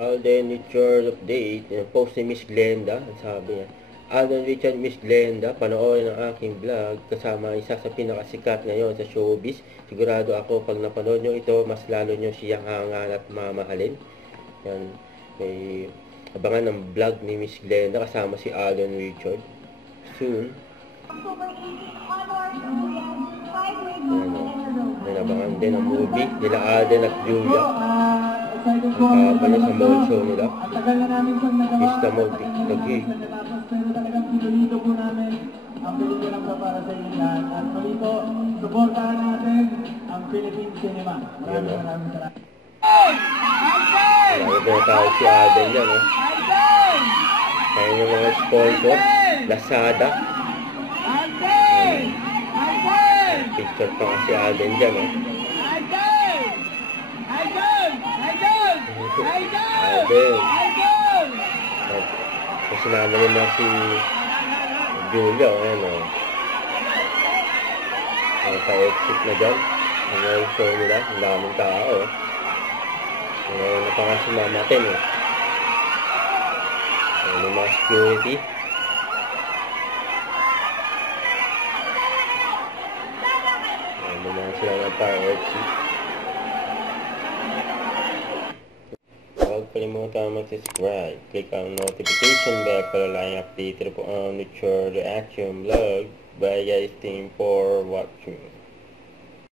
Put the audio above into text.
Alden Richard update, yung post ni Miss Glenda, ang sabi niya, Alden Richard, Miss Glenda, panoorin ang aking vlog kasama isa sa pinakasikat ngayon sa showbiz. Sigurado ako pag napanood nyo ito, mas lalo nyo siyang hangan at mamahalin. Yan, may abangan ng vlog ni Miss Glenda kasama si Alden Richard. Soon. Yan, abangan din ang movie nila Alden at Julia. Ang haba niya sa mall show nila. Vista Mall, Taguig. Pero talagang pinulito po namin ang pelikulang para sa inyo lahat. At muli po, supportahan natin ang Philippine Cinema. Maraming salamat. Marami na tao si Alden dyan, eh. Kaya yung mga sponsor, Lazada. Picture pa nga si Alden dyan, eh. Alden. Kasi naman naman si Julia, ayan, o. Naka-exit na dyan. Ang show nila, ang daming tao, eh. Ngayon na pa nga si Mama Ten, eh. Ayan yung mga security. Ayan naman sila ng fire-exit. Huwag kalimutan mag-subscribe. Click ang notification bell para laging updated po ang Nature Reaction Vlog. Bye guys, thank you for watching.